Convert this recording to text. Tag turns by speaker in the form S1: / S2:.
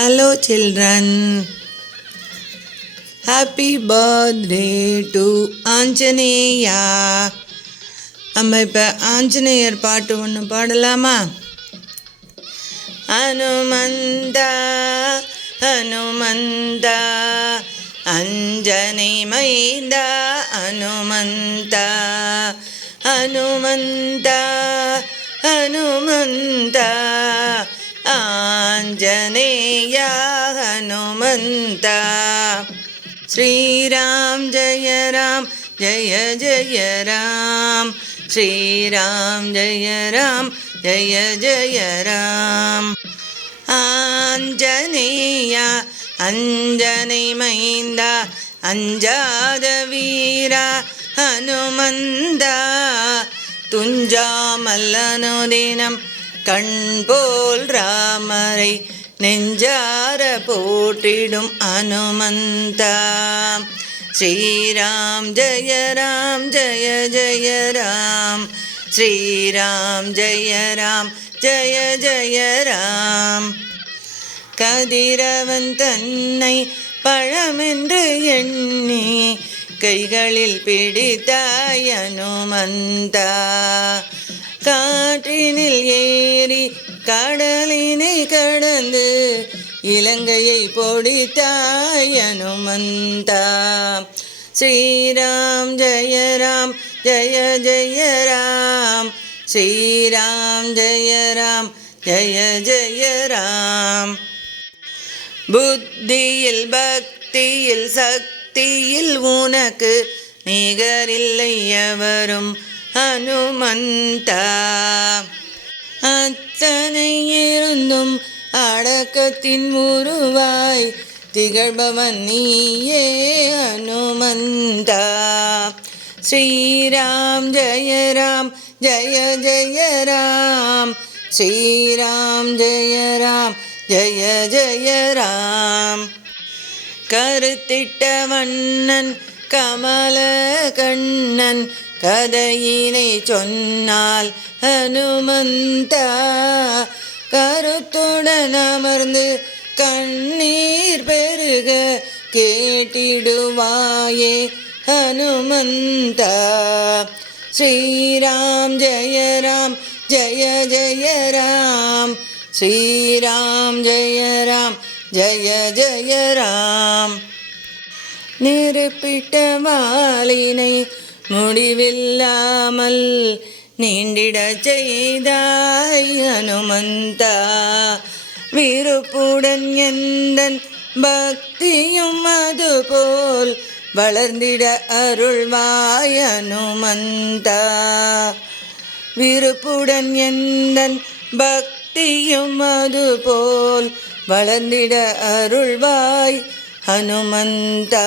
S1: Hello children happy birthday to Anjaneya நம்ம இப்போ ஆஞ்சநேயர் பாட்டு ஒன்று பாடலாமா? அனுமந்தா அனுமந்தா அஞ்சனை மைந்தா அனுமந்தா அனுமந்தா அனுமந்தா. जनया हनुमन्ता। श्रीराम जय राम जय जय राम। श्रीराम जय राम जय जय राम। आञ्जनेया अञ्जनिमैन्दा अञ्जादवीरा हनुमन्दा। तुञ्जामल्लनुदिनम् கண்போல் ராமரை நெஞ்சார போற்றிடும் அனுமந்தா. ஸ்ரீராம் ஜய ராம் ஜய ஜய ராம். ஸ்ரீராம் ஜய ராம் ஜய ஜய ராம். கதிரவன் தன்னை பழமென்று எண்ணி கைகளில் பிடித்தாய் அனுமந்தா. காற்றினில் ஏ கடலினை கடந்து இலங்கையை பொடித்தாய் அனுமந்தா. ஸ்ரீராம் ஜெய ராம் ஜெய ஜெய ராம். ஸ்ரீராம் ஜெய ராம் ஜெய ஜெய ராம். புத்தியில் பக்தியில் சக்தியில் உனக்கு நிகரில்லை எவரும் ஹனுமந்தா அத்தனை இருந்தும் அடக்கத்தின் உருவாய் திகழ்பவன் நீயே ஹனுமந்தா ஸ்ரீராம் ஜெய ராம் ஜெய ஜெய ராம் ஸ்ரீராம் ஜெய ராம் ஜெய ஜெய ராம் கருத்திட்ட வண்ணன் கமல கண்ணன் கதையினை சொன்னால் ஹனுமந்தா கருத்துடன் அமர்ந்து கண்ணீர் பெருக கேட்டிடுவாயே ஹனுமந்தா. ஸ்ரீராம் ஜெய ராம் ஜெய ஜெய ராம். ஸ்ரீராம் ஜெய ராம் ஜெய ஜெய ராம். நெருப்பிட்ட வாளினை முடிவில்லாமல் நீண்டிடச் செய்தாய் அனுமந்தா விருப்புடன் எந்தன் பக்தியும் அதுபோல் வளர்ந்திட அருள்வாய் அனுமந்தா விருப்புடன் எந்தன் பக்தியும் அதுபோல் வளர்ந்திட அருள்வாய் ஹனுமந்தா.